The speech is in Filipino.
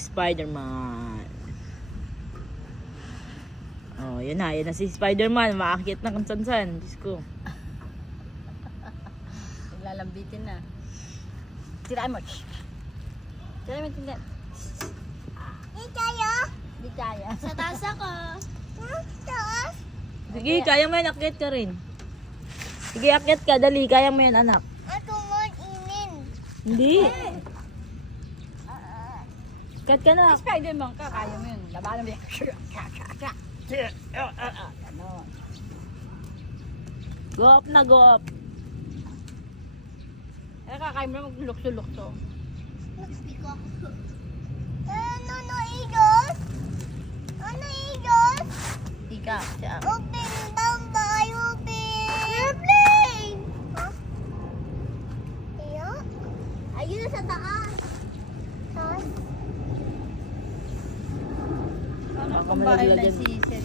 Spider-Man. Oh, yan na si Spider-Man. Maakit na kung san-san. Diyos ko. Lalambitin na. Tirain mo. Tirain mo tingnan. Di tayo. Di kaya. Sa taas ako. Taas. Sige, kaya mo yan. Akit ka rin. Sige, akit ka. Dali. Kaya mo yan, anak. Ako mo inin. Hindi. Akit ka na. Spider-Man ka, kaya mo yun. Labanan mo yan. Ganon. Go up na, go up. Eh, kakaya mo na maglukso-lukso. Hindi ko ako. Ano na idos? Ano idos? Ika, siya. Open bambay, open. Airplane. Huh? Iyo? Ayun sa taas. Taas. Ano Baka kung bahay malaglag lang yan. si Sir